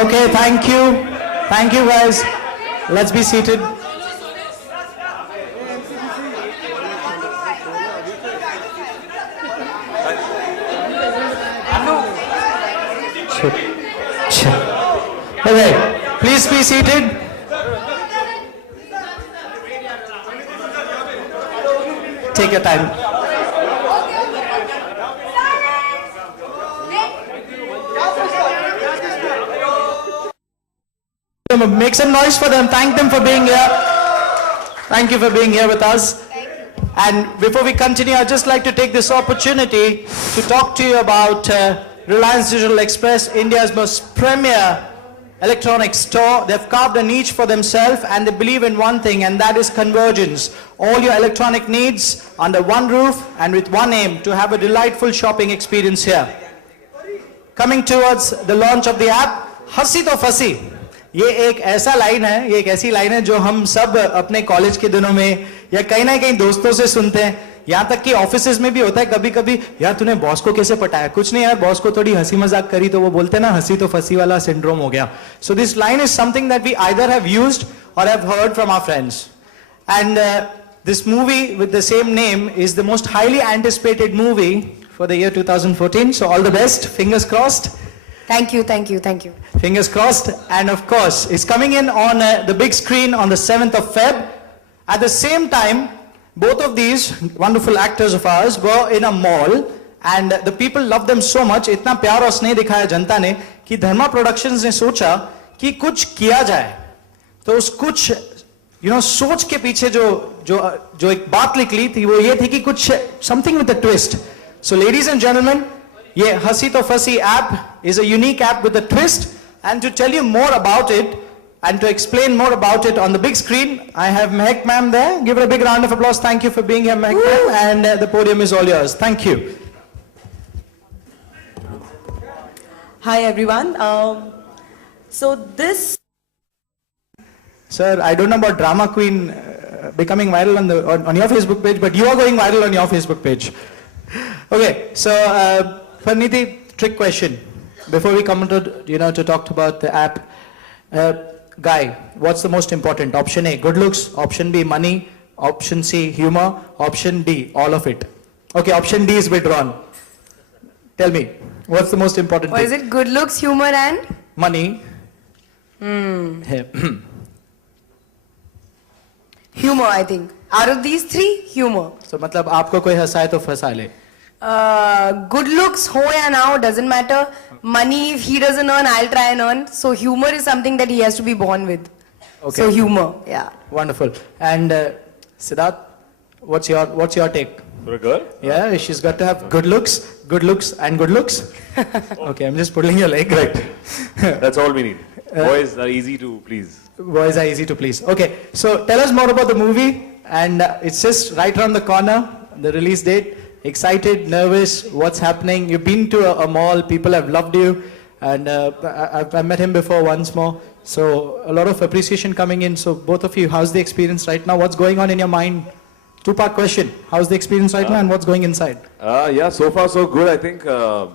Okay, thank you. Thank you, guys. Let's be seated. Okay, please be seated. Take your time. Make some noise for them. Thank them for being here. Thank you for being here with us. And before we continue, I'd just like to take this opportunity to talk to you about Reliance Digital Express, India's most premier electronics store. They've carved a niche for themselves and they believe in one thing, and that is convergence. All your electronic needs under one roof and with one aim, to have a delightful shopping experience here. Coming towards the launch of the app, Hassi to Fassi. ये एक ऐसा line है, ये एक ऐसी line है जो हम सब अपने कॉलेज के दिनों में या कहीं ना कहीं दोस्तों से सुनते हैं, यहाँ तक कि ऑफिसेज में भी होता है कभी कभी, यार तूने बॉस को कैसे पटाया, कुछ नहीं यार बॉस को थोड़ी हंसी मजाक करी तो वो बोलते हैं ना हंसी तो फंसी वाला सिंड्रोम हो गया. So this line is something that we either have used or have heard from our friends. And this movie with the same name is the most highly anticipated movie for the year 2014. So all the best, fingers crossed. Thank you, thank you, thank you. Fingers crossed. And of course, it's coming in on the big screen on the 7th of Feb. At the same time, both of these wonderful actors of ours were in a mall and the people loved them so much. इतना प्यार और स्नेह दिखाया जनता ने कि धर्मा productions ने सोचा कि कुछ किया जाए. तो उस कुछ सोच के पीछे जो एक बात निकली थी वो ये थी कि कुछ something with a twist. So ladies and gentlemen, ये हंसी तो फंसी app is a unique app with a twist, and to tell you more about it and to explain more about it on the big screen, I have Mehak ma'am there. Give her a big round of applause. Thank you for being here, Mehak ma'am, and the podium is all yours. Thank you. Hi everyone. So this. Sir, I don't know about Drama Queen becoming viral on your Facebook page, but you are going viral on your Facebook page. Okay, so Parineeti, trick question. Before we come to talk about the app, Guy, what's the most important? Option A, good looks. Option B, money. Option C, humor. Option D, all of it. Okay, option D is withdrawn. Tell me, what's the most important thing? Is it good looks, humor and? Money. Humor, I think. Out of these three, humor. So, मतलब आपको कोई हंसाए तो फंसा ले. Good looks, ho ya now, doesn't matter. Money, if he doesn't earn, I'll try and earn. So humor is something that he has to be born with. Okay. So humor, yeah. Wonderful. And Siddharth, what's your take? For a girl? Yeah, she's got to have good looks, and good looks. Okay, I'm just pulling your leg, right? That's all we need. Boys are easy to please. Boys are easy to please. Okay, so tell us more about the movie, and it's just right around the corner, the release date. Excited, nervous, what's happening? You've been to a mall, people have loved you, and I've met him before once more. So a lot of appreciation coming in. So both of you, how's the experience right now? What's going on in your mind? Two-part question. How's the experience right now and what's going inside? Yeah, so far so good. I think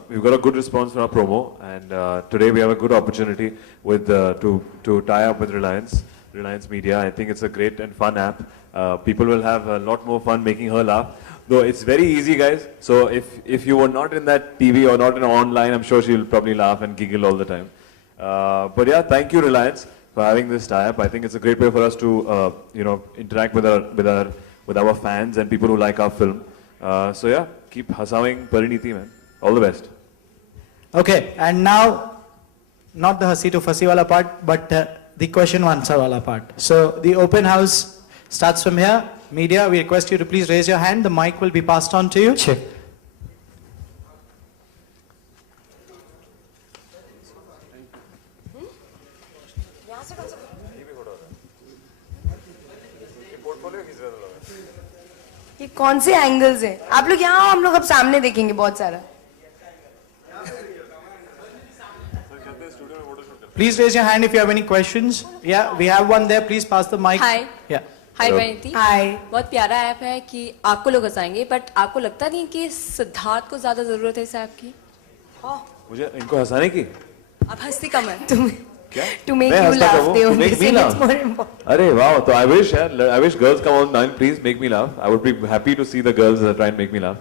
we've got a good response from our promo, and today we have a good opportunity with to tie up with Reliance Media. I think it's a great and fun app. People will have a lot more fun making her laugh. Though it's very easy, guys. So if you were not in that TV or not in online, I'm sure she'll probably laugh and giggle all the time. But yeah, thank you Reliance for having this tie-up. I think it's a great way for us to interact with our fans and people who like our film. So yeah, keep husawing Pariniti, man. All the best. Okay, and now, not the hasi to fussy wala part, but the question answer wala part. So the open house starts from here. Media, we request you to please raise your hand. The mic will be passed on to you. Check. ये कौन से angles हैं? आप लोग यहाँ आओ, हम लोग अब सामने देखेंगे बहुत सारा. Please raise your hand if you have any questions. Yeah, we have one there. Please pass the mic. Hi. Yeah. Hi Hello. Parineeti. Hi. बहुत प्यारा ऐप है कि आपको लोग हंसाएंगे, बट आपको लगता नहीं कि सिद्धार्थ को ज्यादा जरूरत है इस ऐप की? मुझे इनको हंसाने की? आप हंसती कम है. क्या? To make मैं you हंसता laugh, कब हूँ? they To only make me say laugh. it's more important. अरे वाह, तो I wish girls come online, please make me laugh. I would be happy to see the girls try and make me laugh.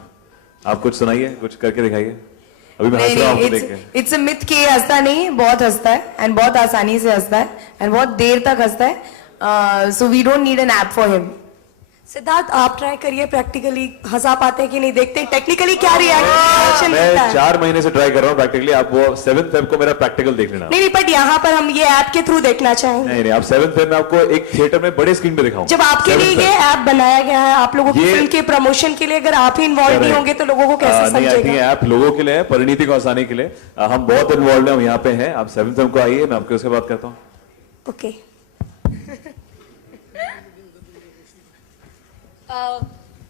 आप कुछ सुनाइए, कुछ करके दिखाइए. अभी मैं हंस रहा हूँ आपको देख के. इट्स अ मिथ के हंसता नहीं, बहुत हंसता है एंड बहुत आसानी से हंसता है एंड बहुत देर तक हंसता है. So we don't need an app for him. Siddharth आप ट्राई करिए, प्रैक्टिकली हंसा पाते हैं कि नहीं देखते हैं, टेक्निकली क्या रिएक्शन मिलता मैं है. 4 महीने से ट्राई कर रहा हूँ प्रैक्टिकली. आप वो 7th Feb को मेरा प्रैक्टिकल देख लेना. नहीं बट यहाँ पर हम ये ऐप के थ्रू देखना चाहेंगे. नहीं, आप 7th Feb में आपको एक थिएटर में बड़े स्क्रीन पे दिखाऊं. जब आपके लिए 7th ये Feb. ऐप बनाया गया है, आप लोगों की ये- फिल्म के प्रमोशन के लिए, अगर आप ही इन्वॉल्व नहीं Correct. होंगे तो लोगों को कैसे नहीं, I think समझेगा? ये ऐप लोगों के लिए है, परिणीति को हंसाने के लिए. हम बहुत इन्वॉल्व हैं, हम यहाँ पे हैं. आप 7th Feb को आइए, मैं आपके उसके बात करता हूँ. Okay.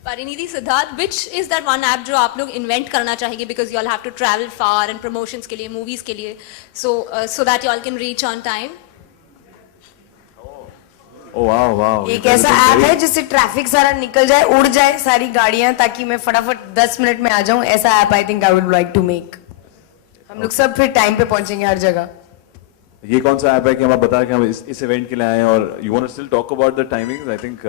Parineeti, Siddharth, which is that one app जो आप लोग इन्वेंट करना चाहेंगे because you all have to travel far and promotions के लिए, movies के लिए, so that you all can reach on time. Oh wow, wow. एक ऐसा ऐप है जिससे ट्रैफिक सारा निकल जाए, उड़ जाए सारी गाड़ियां, ताकि मैं फटाफट 10 मिनट में आ जाऊं. ऐसा app I think I would like to make. हम लोग सब फिर टाइम पे पहुंचेंगे हर जगह. ये कौन सा ऐप है कि हम आप बता कि हम इस इवेंट के लिए आए हैं और you want to still talk about the timings? I think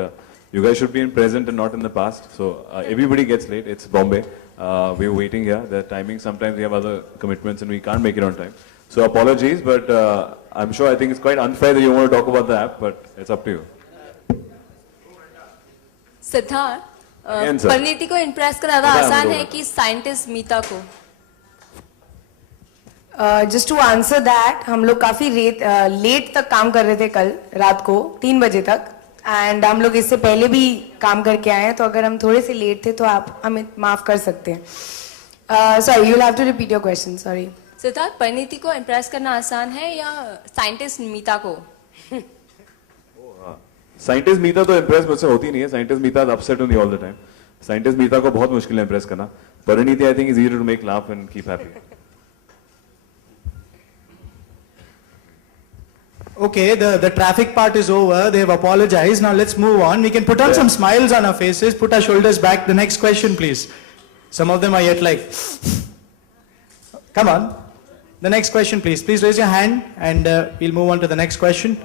you guys should be in present and not in the past. So everybody gets late. It's Bombay. We're waiting here. The timing, sometimes we have other commitments and we can't make it on time. So apologies, but I'm sure I think it's quite unfair that you want to talk about the app, but it's up to you. Siddharth, Again, sir. Parineeti को impress करना ज्यादा बताएं आसान हम है लोग. कि scientist Meeta को? जस्ट टू आंसर दैट, हम लोग काफी लेट तक काम कर रहे थे कल रात को 3 बजे तक, एंड हम लोग इससे पहले भी काम करके आए हैं, तो अगर हम थोड़े से लेट थे तो आप हमें माफ कर सकते हैं. Sorry, you will have to repeat your question. Sorry. Siddharth, Parineeti को इम्प्रेस करना आसान है या साइंटिस्ट मीता को? साइंटिस्ट मीता तो इम्प्रेस मुझसे होती नहीं है. साइंटिस्ट मीता अपसेट होती all the time. Scientist Meeta को बहुत मुश्किल है इम्प्रेस करना. Parineeti I think is easy to make laugh and keep happy. Okay, the traffic part is over. They have apologized. Now let's move on. We can put on some smiles on our faces, put our shoulders back. The next question, please. Some of them are yet like, come on. The next question, please. Please raise your hand and we'll move on to the next question.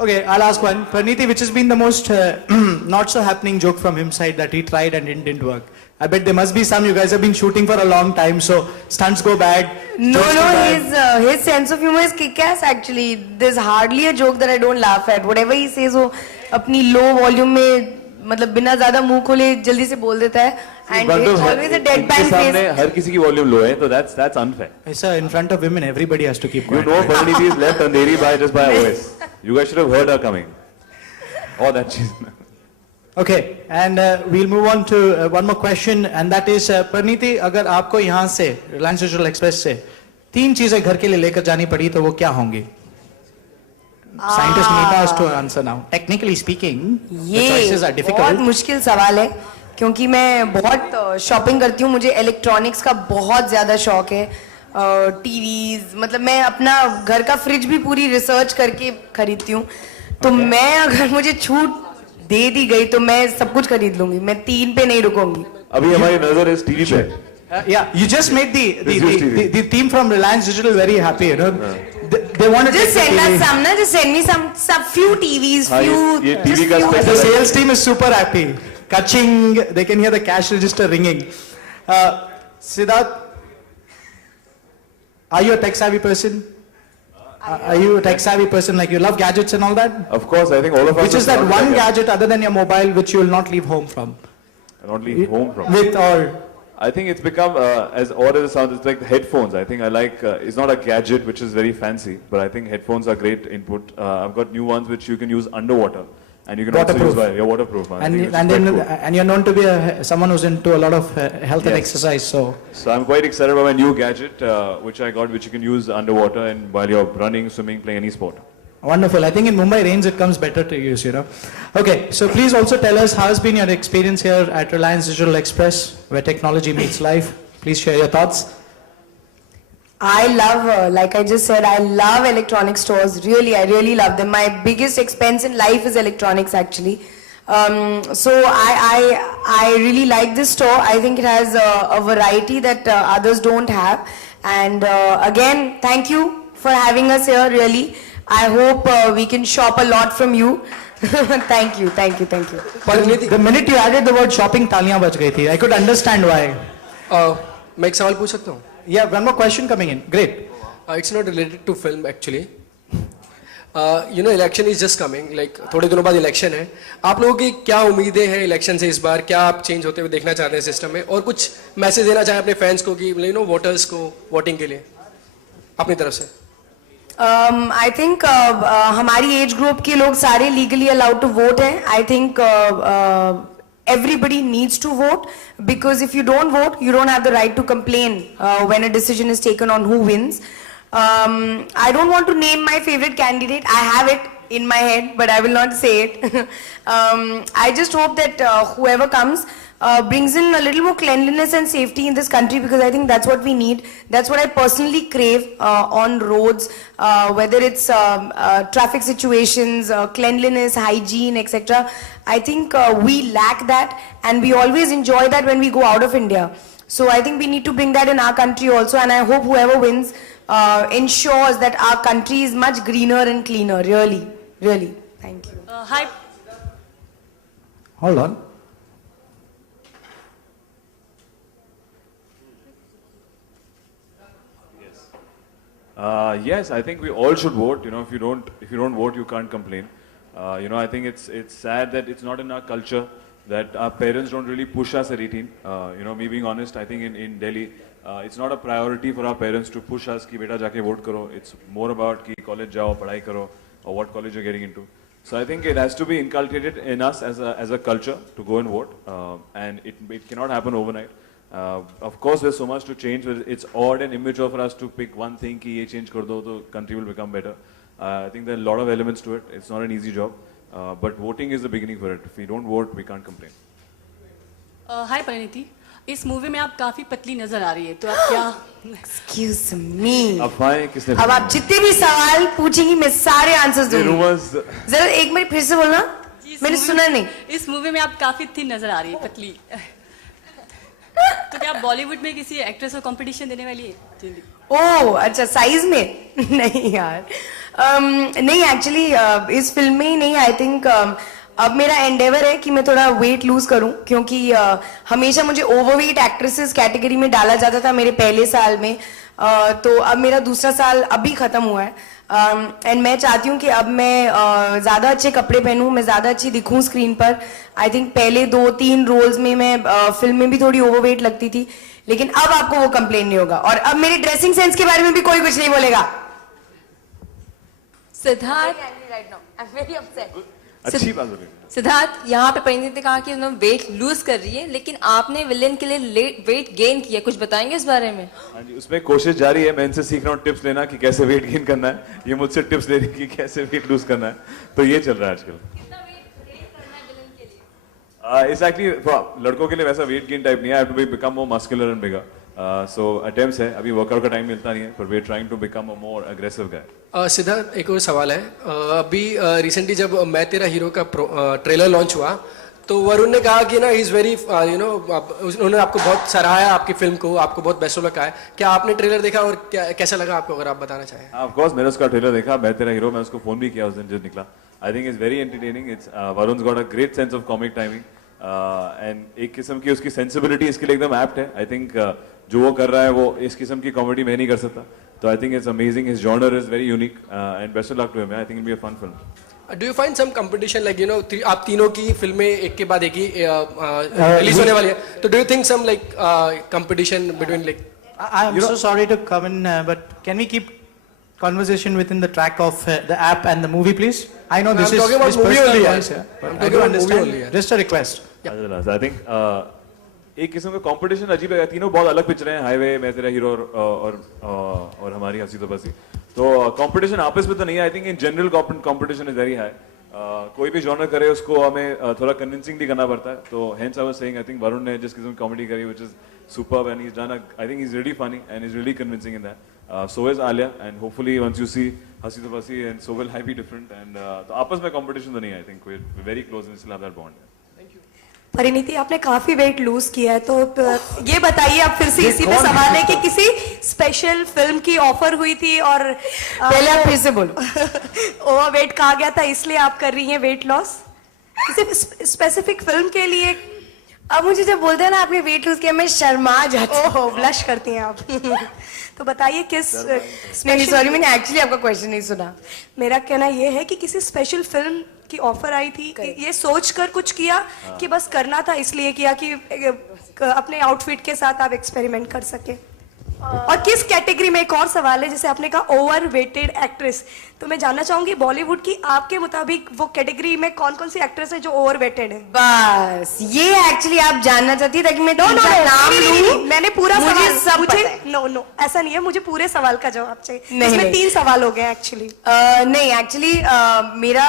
Okay, I'll ask one. Praniti, which has been the most not so happening joke from his side that he tried and it didn't work? I bet there must be some. You guys have been shooting for a long time, so stunts go bad. No, jokes go no, bad. his sense of humor is kick-ass actually. There's hardly a joke that I don't laugh at. Whatever he says, वो अपनी low volume में, मतलब बिना ज़्यादा मुंह खोले जल्दी से बोल देता है. And it's always a deadpan face. हर किसी की वॉल्यूम लो है, तो that's unfair. Sir, in front of women, everybody has to keep You quiet. know Pariniti is left Andheri by just by a voice. You guys should have heard her coming. Oh, that she's. Okay, and we'll move on to one more question, and that is, Praniti, अगर आपको यहाँ से Reliance Digital Express से 3 चीजें घर के लिए लेकर जानी पड़ी तो वो क्या होंगी? Scientist Meeta has to answer now. Technically speaking, the choices are ये difficult. बहुत मुश्किल सवाल है, क्योंकि मैं बहुत शॉपिंग करती हूँ. मुझे इलेक्ट्रॉनिक्स का बहुत ज्यादा शौक है. टीवीज, मतलब मैं अपना घर का फ्रिज भी पूरी रिसर्च करके खरीदती हूँ. तो मैं, अगर मुझे छूट दे दी गई तो मैं सब कुछ खरीद लूंगी. मैं 3 पे नहीं रुकूंगी. अभी हमारी नजर इस टीवी पे. Yeah, you just made This is TV. the team from Reliance Digital very happy, you know. They want to Just take the send us TV. some, na? Just send me some few TVs, हाँ, few. ये just TV का few- special The sales team is super happy. Kaching, they can hear the cash register ringing. Siddharth, are you a tech savvy person? Are you a tech savvy person? Like you love gadgets and all that? Of course, I think all of us. Which is that love one gadgets. gadget other than your mobile which you will not leave home from? Not leave home from. With or I think it's become, as odd as it sounds, it's like the headphones. I think I like, it's not a gadget which is very fancy, but I think headphones are great input. I've got new ones which you can use underwater. And you can also Waterproof. use while you're waterproof. I think it's and quite then cool. and you're known to be someone who's into a lot of health and Yes. exercise. So So I'm quite excited about my new gadget, which I got, which you can use underwater and while you're running, swimming, playing any sport. wonderful. I think in Mumbai rains it comes better to use. You know. Okay. So please also tell us how has been your experience here at Reliance Digital Express, where technology meets life. Please share your thoughts. I love, like I just said, I love electronic stores. Really, I really love them. My biggest expense in life is electronics, actually. So I really like this store. I think it has a variety that others don't have. And again, thank you for having us here, really. I hope we can shop a lot from you. Thank you, thank you, thank you. The minute you added the word shopping, तालियां बज गई थी. I could understand why. मैं एक सवाल पूछ सकता हूँ? Yeah, one more question coming in. Great. It's not related to film actually. You know, election is just coming. Like थोड़े दिनों बाद इलेक्शन है. आप लोगों की क्या उम्मीदें हैं इलेक्शन से इस बार? क्या आप चेंज होते हुए देखना चाहते हैं सिस्टम में? और कुछ मैसेज देना चाहें अपने फैंस को कि यू नो वोटर्स को वोटिंग के लिए अपनी तरफ से? I think हमारी एज ग्रुप के लोग सारे लीगली अलाउड टू वोट हैं. I think everybody needs to vote, because if you don't vote, you don't have the right to complain when a decision is taken on who wins. I don't want to name my favorite candidate. I have it in my head, but I will not say it. I just hope that whoever comes brings in a little more cleanliness and safety in this country, because I think that's what we need. That's what I personally crave on roads, whether it's traffic situations, cleanliness, hygiene, etc. I think we lack that, and we always enjoy that when we go out of India. So I think we need to bring that in our country also, and I hope whoever wins ensures that our country is much greener and cleaner. Really, really. Thank you. Hi. Hold on. Yes, I think we all should vote. You know, if you don't vote, you can't complain. You know, I think it's sad that it's not in our culture, that our parents don't really push us at 18. You know, me being honest, I think in Delhi, it's not a priority for our parents to push us कि बेटा जाके vote करो. It's more about कि college जाओ, पढ़ाई करो, or what college you're getting into. So I think it has to be inculcated in us as a culture to go and vote, and it cannot happen overnight. Of course, there's so much to change. It's odd and immature for us to pick one thing कि ये change कर दो तो country will become better. I think there are a lot of elements to it. It's not an easy job, but voting is the beginning for it. If we don't vote, we can't complain. हाय परिणीति, इस movie में आप काफी पतली नजर आ रही है, तो आप क्या? Excuse me. अफवाहें किसने? अब आप जितने भी सवाल पूछेंगी मैं सारे आंसर्स दूंगी. rumors. जरा एक बार फिर से बोलना. मैंने सुना नहीं. इस मूवी में आप काफी थिन नजर आ रही है, पतली. तो क्या आप बॉलीवुड में किसी एक्ट्रेस को कंपटीशन देने वाली है? ओह अच्छा, साइज में? नहीं यार, नहीं एक्चुअली इस फिल्म में ही नहीं. आई थिंक अब मेरा एंडेवर है कि मैं थोड़ा वेट लूज करूं, क्योंकि हमेशा मुझे ओवरवेट एक्ट्रेसेस कैटेगरी में डाला जाता था मेरे पहले साल में. तो अब मेरा दूसरा साल अभी खत्म हुआ है, एंड मैं चाहती हूँ कि अब मैं ज़्यादा अच्छे कपड़े पहनूं, मैं ज़्यादा अच्छी दिखूं स्क्रीन पर. आई थिंक पहले 2-3 रोल्स में मैं फिल्म में भी थोड़ी ओवरवेट लगती थी, लेकिन अब आपको वो कंप्लेन नहीं होगा, और अब मेरी ड्रेसिंग सेंस के बारे में भी कोई कुछ नहीं बोलेगा. अच्छी बात हो रही है. सिद्धार्थ, यहाँ पे परिणीति ने कहा कि उन्होंने वेट लूज कर रही है, लेकिन आपने विलेन के लिए वेट गेन किया. कुछ बताएंगे इस बारे में? हाँ जी, उसमें कोशिश जारी है. मैं इनसे सीख रहा हूँ टिप्स लेना कि कैसे वेट गेन करना है. ये मुझसे टिप्स ले रही है कि कैसे वेट लूज करना है. तो ये चल रहा है आजकल. Exactly, लड़कों के लिए वैसा वेट गेन टाइप नहीं है. I have to become more muscular and bigger. So attempts है. अभी वर्कआउट का टाइम मिलता नहीं है, पर we are trying to become a more aggressive guy. Siddharth, एक और सवाल है. अभी रिसेंटली जब मैं तेरा हीरो का ट्रेलर लॉन्च हुआ, तो वरुण ने कहा कि ना he is very you know, उन्होंने आपको बहुत सराहा आपकी फिल्म को, आपको बहुत बेस्ट ऑफ लक कहा है. क्या आपने ट्रेलर देखा और कैसा लगा आपको, अगर आप बताना चाहें? Of course, मैंने उसका ट्रेलर देखा, मैं तेरा हीरो. मैं उसको फोन भी किया उस दिन जब निकला. I think it's very entertaining. It's Varun's got a great sense of comic timing. And एक किस्म की उसकी sensibility इसके लिए एकदम apt है. I think जो वो कर रहा है वो इस किस्म की कॉमेडी मैं नहीं कर सकता. So I think it's amazing. His genre is very unique, and best of luck to him. I think it'll be a fun film. Do you find some competition like you know आप तीनों की फिल्में एक के बाद एक ही release होने वाली है, तो do you think some like competition between like I'm so sorry to come in, but can we keep conversation within the track of the app and the movie, please? I know this I'm is talking about this movie personal only, voice, yeah. yeah, I'm but I talking do about movie understand. only, yeah. Just a request. I think एक किस्म का competition अजीब है, तीनों बहुत अलग picture हैं, highway, मैं तेरा हीरो और हमारी हंसी तो बसी, तो कंपटीशन आपस में तो नहीं है. I think in general competition is very high. कोई भी जॉनर करे उसको हमें थोड़ा कन्विंसिंग भी करना पड़ता है, तो hence I was saying I think Varun ने जिस किस्म की कॉमेडी करी which is superb and he is done, I think he is really funny and he is really convincing in that. So is Alia, and hopefully once you see Hasi to Basi, and so will I be different, and तो आपस में competition तो नहीं है. I think we're very close and still have that bond. Parineeti, आपने काफी weight lose किया है, तो ये बताइए, आप फिर से इसी पे सवाल है कि किसी स्पेशल फिल्म की ऑफर हुई थी और पहले आप फिर से बोलो. ओवर वेट कहा गया था, इसलिए आप कर रही हैं वेट लॉस किसी स्पेसिफिक फिल्म के लिए? अब मुझे जब बोलते हैं ना आपने वेट लूज किया, मैं शर्मा जाती हूँ. ओहो, ब्लश करती हैं आप. तो बताइए किस नहीं, सॉरी, मैंने एक्चुअली आपका क्वेश्चन नहीं सुना. मेरा कहना ये है कि किसी स्पेशल फिल्म की ऑफर आई थी, ये सोचकर कुछ किया कि बस करना था इसलिए किया कि अपने आउटफिट के साथ आप एक्सपेरिमेंट कर सके? और किस कैटेगरी में, एक और सवाल है, जैसे आपने कहा ओवर वेटेड एक्ट्रेस, तो मैं जानना चाहूंगी बॉलीवुड की आपके मुताबिक वो कैटेगरी में कौन कौन सी एक्ट्रेस है जो ओवर वेटेड है? बस ये एक्चुअली आप जानना चाहती है ताकि मैं नाम लूं. मैंने पूरा मुझे सवाल, सब मुझे पता है. नो ऐसा नहीं है, मुझे पूरे सवाल का जवाब चाहिए. नहीं, इसमें नहीं. 3 सवाल हो गए एक्चुअली. नहीं, एक्चुअली मेरा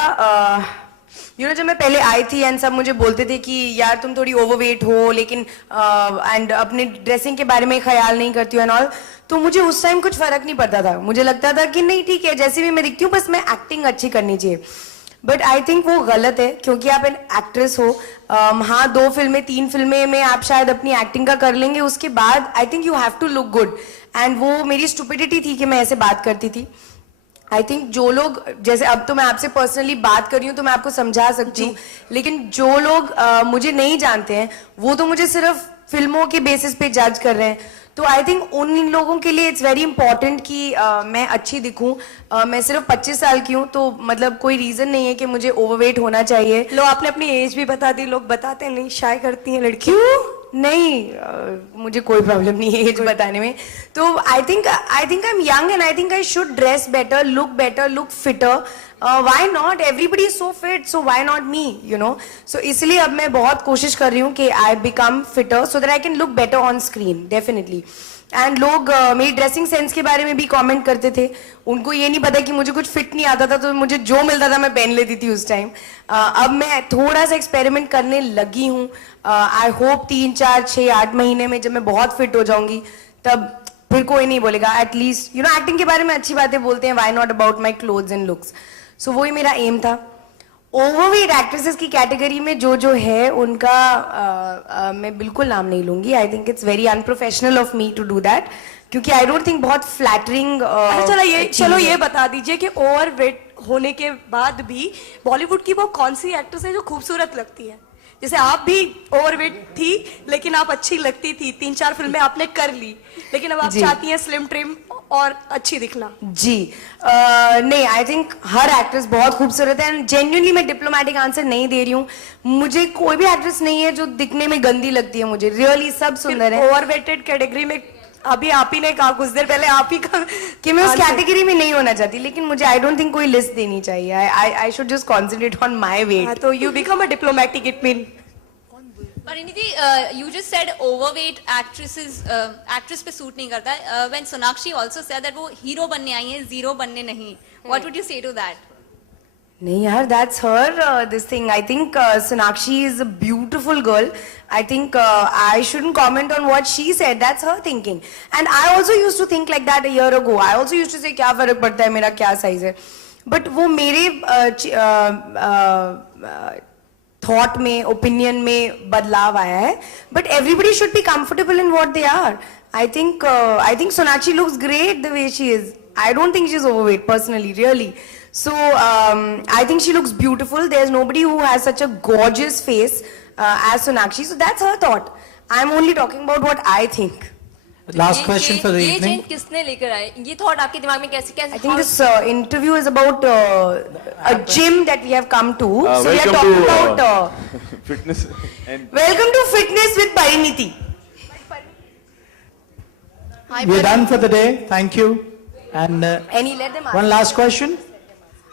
जब मैं पहले आई थी एंड सब मुझे बोलते थे कि यार तुम थोड़ी ओवरवेट हो, लेकिन एंड अपने ड्रेसिंग के बारे में ख्याल नहीं करती हो एंड ऑल, तो मुझे उस टाइम कुछ फर्क नहीं पड़ता था. मुझे लगता था कि नहीं ठीक है, जैसे भी मैं दिखती हूँ, बस मैं एक्टिंग अच्छी करनी चाहिए. बट आई थिंक वो गलत है, क्योंकि आप एन एक्ट्रेस हो. हाँ, 2 फिल्में 3 फिल्में में आप शायद अपनी एक्टिंग का कर लेंगे, उसके बाद I think you have to look good. And वो मेरी स्टुपिडिटी थी कि मैं ऐसे बात करती थी. आई थिंक जो लोग, जैसे अब तो मैं आपसे पर्सनली बात कर रही हूँ तो मैं आपको समझा सकती हूँ, लेकिन जो लोग मुझे नहीं जानते हैं वो तो मुझे सिर्फ फिल्मों के बेसिस पे जज कर रहे हैं. तो आई थिंक उन लोगों के लिए इट्स वेरी इंपॉर्टेंट कि मैं अच्छी दिखूं. मैं सिर्फ 25 साल की हूँ, तो मतलब कोई रीजन नहीं है कि मुझे ओवरवेट होना चाहिए. लो, आपने अपनी एज भी बता दी, लोग बताते नहीं, शाय करती हैं लड़कियां. क्यों नहीं, मुझे कोई प्रॉब्लम नहीं है एज बताने में. तो I think I am young and I think I should dress better, look fitter. Why not, everybody is so fit, so why not me, you know. So इसलिए अब मैं बहुत कोशिश कर रही हूँ कि I become fitter so that I can look better on screen, definitely. And लोग मेरी ड्रेसिंग सेंस के बारे में भी कमेंट करते थे. उनको ये नहीं पता कि मुझे कुछ फिट नहीं आता था, तो मुझे जो मिलता था मैं पहन लेती थी उस टाइम. अब मैं थोड़ा सा एक्सपेरिमेंट करने लगी हूँ. आई होप 3, 4, 6, 8 महीने में जब मैं बहुत फिट हो जाऊंगी, तब फिर कोई नहीं बोलेगा. एटलीस्ट एक्टिंग के बारे में अच्छी बातें बोलते हैं, why not about my clothes and looks. So वही मेरा एम था. ओवरवेट एक्ट्रेसेस की कैटेगरी में जो है उनका मैं बिल्कुल नाम नहीं लूंगी. I think it's very unprofessional of me to do that, क्योंकि आई डोंट थिंक बहुत फ्लैटरिंग. चलो ये बता दीजिए कि ओवरवेट होने के बाद भी बॉलीवुड की वो कौन सी एक्ट्रेस है जो खूबसूरत लगती है? जैसे आप भी ओवरवेट थी लेकिन आप अच्छी लगती थी, 3-4 फिल्में आपने कर ली, लेकिन अब आप चाहती हैं स्लिम ट्रिम और अच्छी दिखना. जी नहीं, आई थिंक हर एक्ट्रेस बहुत खूबसूरत है. एंड जेन्युइनली मैं डिप्लोमेटिक आंसर नहीं दे रही हूँ. मुझे कोई भी एक्ट्रेस नहीं है जो दिखने में गंदी लगती है. मुझे रियली सब सुंदर है. ओवरवेटेड कैटेगरी में अभी आप ही ने कहा कुछ देर पहले, आप ही का कि मैं उस कैटेगरी में नहीं होना चाहती, लेकिन मुझे आई डोंट थिंक कोई लिस्ट देनी चाहिए. I should just concentrate on my weight. तो you become a diplomatic, it mean. Parinidhi, you just said overweight actress पे सूट नहीं करता. When Sonakshi also said that वो हीरो बनने आई हैं, जीरो बनने नहीं. What would you say to that? नहीं यार, that's her this thing. I think Sonakshi is a beautiful girl. I think I shouldn't comment on what she said. That's her thinking. And I also used to think like that a year ago. I also used to say क्या फर्क पड़ता है मेरा क्या size है. But वो मेरे thought में, ओपिनियन में बदलाव आया है. But everybody should be comfortable in what they are. I think Sonakshi looks great the way she is. I don't think she's overweight personally, really. So I think she looks beautiful. There's nobody who has such a gorgeous face as Sonakshi. So that's her thought. I'm only talking about what I think. Last question for the ये evening. Change किसने लेकर आए? ये thought आपके दिमाग में कैसे कैसे? I think this interview is about a gym that we have come to. So we are welcome talking to, about fitness and welcome to Fitness with Pariniti. We're done for the day. Thank you. And Any let them ask. one last question.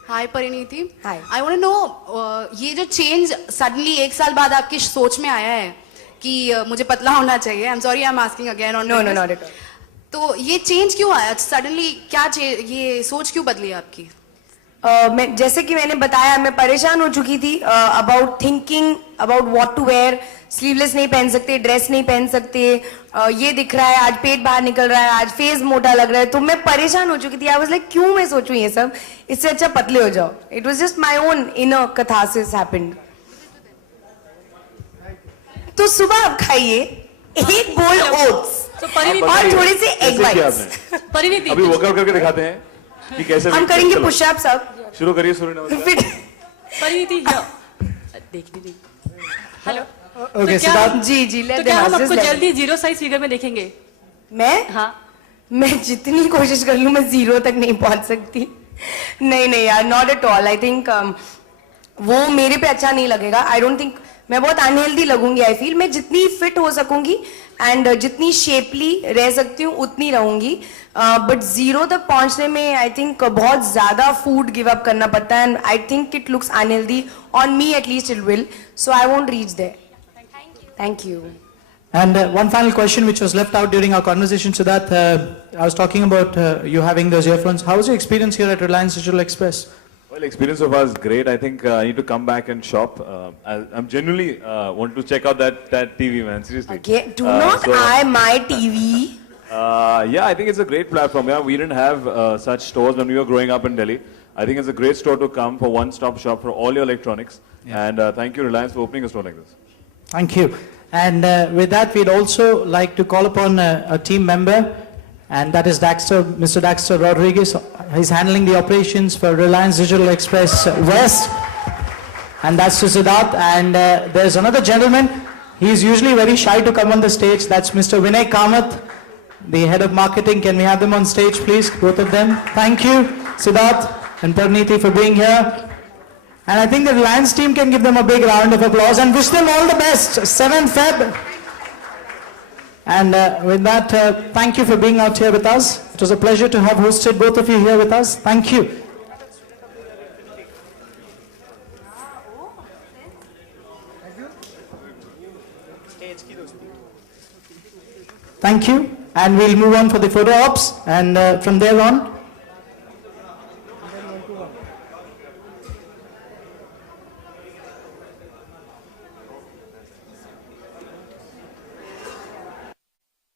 Hi Parineeti Hi. I want to know ये जो change suddenly 1 साल बाद आपकी सोच में आया है कि मुझे पतला होना चाहिए, I am sorry I am asking again on No, no, not at all. तो ये चेंज क्यों आया सडनली? क्या ये सोच क्यों बदली आपकी? मैं जैसे कि मैंने बताया मैं परेशान हो चुकी थी about thinking about what to wear. Sleeveless नहीं पहन सकते, ड्रेस नहीं पहन सकते, ये दिख रहा है, आज पेट बाहर निकल रहा है, आज फेस मोटा लग रहा है. तो मैं परेशान हो चुकी थी. आई वाज लाइक क्यों मैं सोचूं ये सब, इससे अच्छा पतले हो जाओ. It was just my own inner catharsis happened. तो सुबह आप खाइए एक बोल ओट्स तो परिणीति और थोड़े से एग कैसे किया वाइट्स. आपने? परिणीति अभी वर्कआउट करके दिखाते हैं कि कैसे हम करेंगे पुशअप्स अब. शुरू करिए सूर्य नमस्कार. फिर परिणीति देखने दी. हेलो. Okay, क्या- Siddharth. जी जी तो let क्या them हम ask, आपको just let them. जल्दी 0 साइज फिगर में देखेंगे? मैं हाँ. मैं जितनी कोशिश कर लूं मैं 0 तक नहीं पहुंच सकती. नहीं यार, not at all. I think वो मेरे पे अच्छा नहीं लगेगा. आई डोंट थिंक मैं बहुत अनहेल्दी लगूंगी. आई फील मैं जितनी फिट हो सकूंगी एंड जितनी शेपली रह सकती हूँ उतनी रहूंगी. बट 0 तक पहुंचने में आई थिंक बहुत ज्यादा फूड गिव अप करना पड़ता है. And I think it looks unhealthy on me, at least it will. So I won't reach there. Thank you. And one final question which was left out during our conversation, Siddharth. I was talking about you having those earphones. How was your experience here at Reliance Digital Express? Well, experience so far is great. I think I need to come back and shop. I'm genuinely want to check out that TV, man. Seriously. Do not eye my TV. Yeah, I think it's a great platform. Yeah, we didn't have such stores when we were growing up in Delhi. I think it's a great store to come for one-stop shop for all your electronics. And thank you, Reliance, for opening a store like this. Thank you. And with that, we'd also like to call upon a team member, and that is Mr. Daxter Rodriguez. He's handling the operations for Reliance Digital Express West. And that's to Siddharth. And there's another gentleman. He's usually very shy to come on the stage. That's Mr. Vinay Kamath, the head of marketing. Can we have them on stage, please? Both of them. Thank you, Siddharth and Parneeti, for being here. And I think the Reliance team can give them a big round of applause and wish them all the best. 7th Feb. And with that, thank you for being out here with us. It was a pleasure to have hosted both of you here with us. Thank you. Thank you. And we'll move on for the photo ops. And from there on,